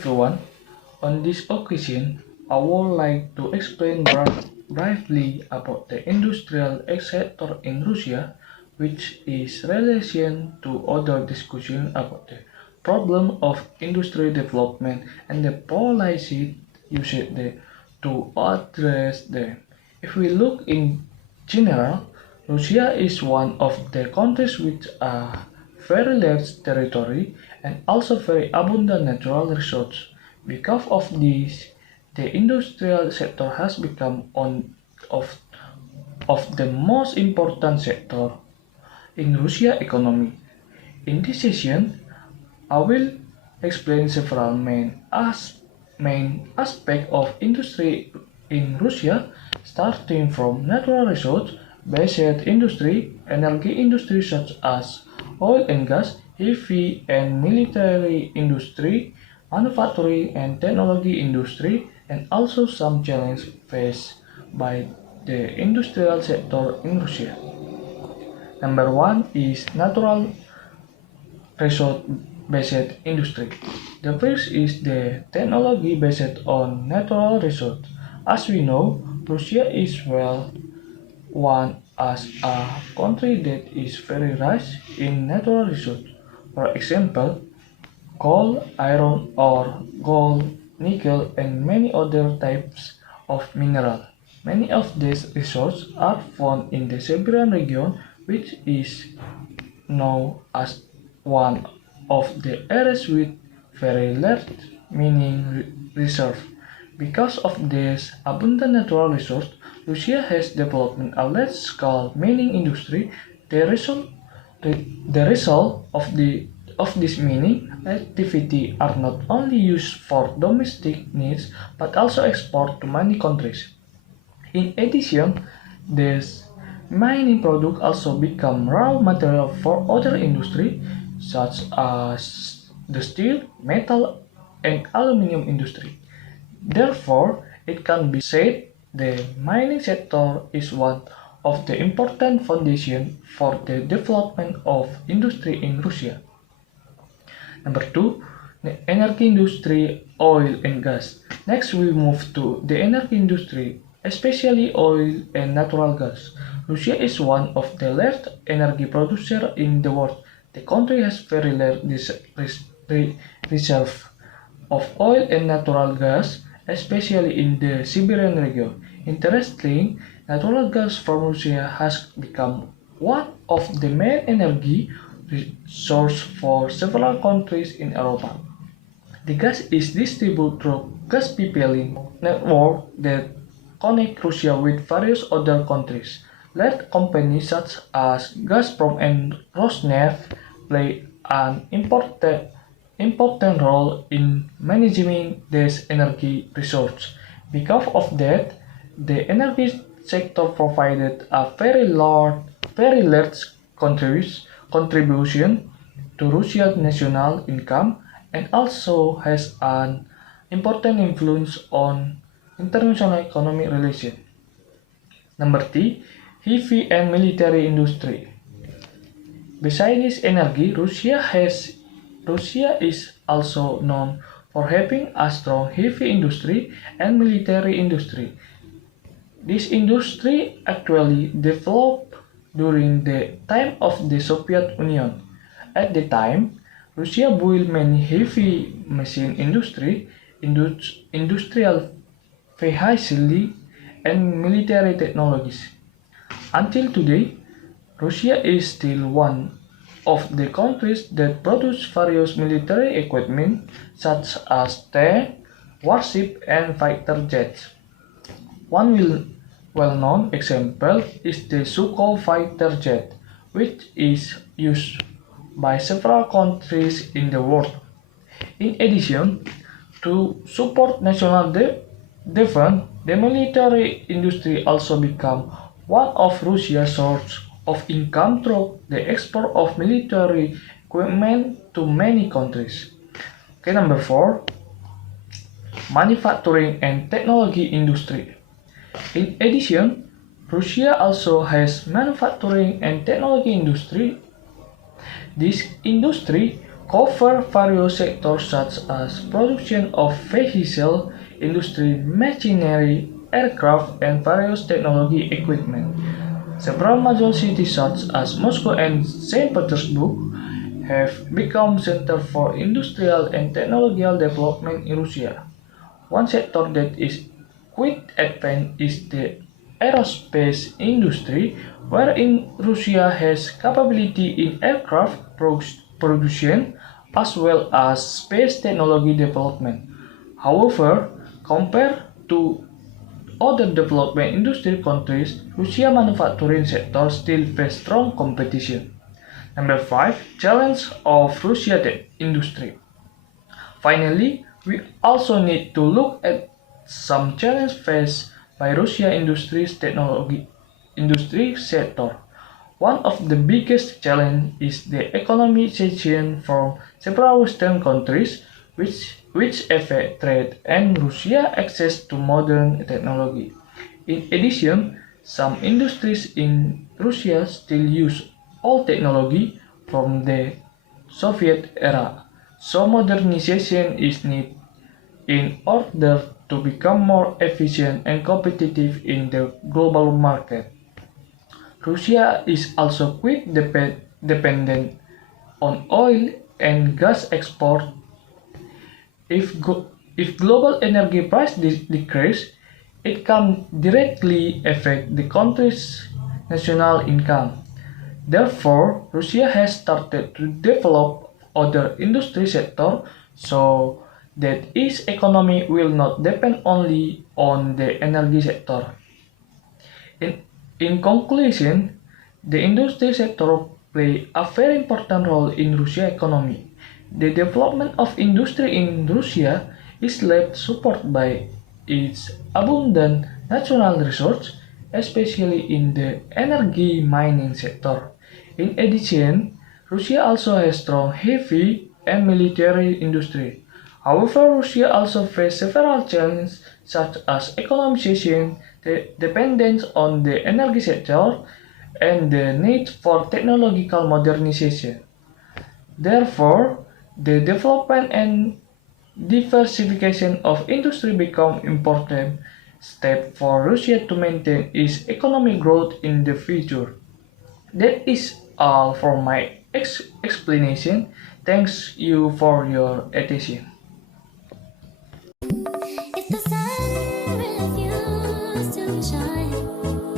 everyone. On this occasion, I would like to explain briefly about the industrial sector in Russia, which is relation to other discussion about the problem of industry development and the policy used to address them. If we look in general, Russia is one of the countries with a very large territory and also very abundant natural resources. Because of this, the industrial sector has become one of, of the most important sector in Russia economy. In this session, I will explain several main aspects of industry in Russia, starting from natural resource based industry, energy industry such as oil and gas, heavy and military industry, manufacturing and technology industry, and also some challenges faced by the industrial sector in Russia. Number one is natural resource-based industry. The first is the technology based on natural resources. As we know, Russia is well one as a country that is very rich in natural resources. For example, coal, iron ore, gold, nickel, and many other types of mineral. Many of these resources are found in the Siberian region, which is known as one of the areas with very large mining reserve. Because of this abundant natural resource, Russia has developed a large-scale mining industry. The result, the result of this mining activity are not only used for domestic needs but also export to many countries. In addition, this mining product also become raw material for other industry such as the steel, metal, and aluminum industry. Therefore, it can be said the mining sector is one of the important foundation for the development of industry in Russia. Number two, the energy industry, oil and gas. Next, we move to the energy industry, especially oil and natural gas. Russia is one of the largest energy producers in the world. The country has very large reserve of oil and natural gas, especially in the Siberian region. Interestingly, natural gas from Russia has become one of the main energy sources for several countries in Europe. The gas is distributed through gas pipeline network that connect Russia with various other countries. Large companies such as Gazprom and Rosneft play an important role in managing these energy resources. Because of that, the energy sector provided a very large contribution to Russia's national income and also has an important influence on international economic relations. Number three, heavy and military industry. Besides energy, Russia is also known for having a strong heavy industry and military industry. This industry actually developed during the time of the Soviet Union. At the time, Russia built many heavy machine industry, industrial vehicles, and military technologies. Until today, Russia is still one of the countries that produce various military equipment such as tanks, warships, and fighter jets. One well-known example is the Sukhoi fighter jet, which is used by several countries in the world. In addition, to support national defense, the military industry also became one of Russia's sources of income through the export of military equipment to many countries. Okay, number four, manufacturing and technology industry. In addition, Russia also has manufacturing and technology industry. This industry cover various sectors such as production of vehicle industry, machinery, aircraft, and various technology equipment. Several major cities such as Moscow and St. Petersburg have become centers for industrial and technological development in Russia. One sector that is quite advanced is the aerospace industry, wherein Russia has capability in aircraft production as well as space technology development. However, compared to other development industry countries, Russia manufacturing sector still face strong competition. Number 5. Challenge of Russia industry. Finally, we also need to look at some challenges faced by Russia industry sector. One of the biggest challenges is the economization from several Western countries, which affect trade and Russia access to modern technology. In addition, some industries in Russia still use old technology from the Soviet era, so modernization is needed in order to become more efficient and competitive in the global market. Russia is also quite dependent on oil and gas export. If global energy price decrease, it can directly affect the country's national income. Therefore, Russia has started to develop other industry sectors so that its economy will not depend only on the energy sector. In conclusion, the industry sector play a very important role in Russia's economy. The development of industry in Russia is led supported by its abundant natural resources, especially in the energy mining sector. In addition, Russia also has strong heavy and military industry. However, Russia also faces several challenges such as economization, the dependence on the energy sector, and the need for technological modernization. Therefore, the development and diversification of industry become important step for Russia to maintain its economic growth in the future. That is all for my explanation. Thanks you for your attention. If the sun refused to shine,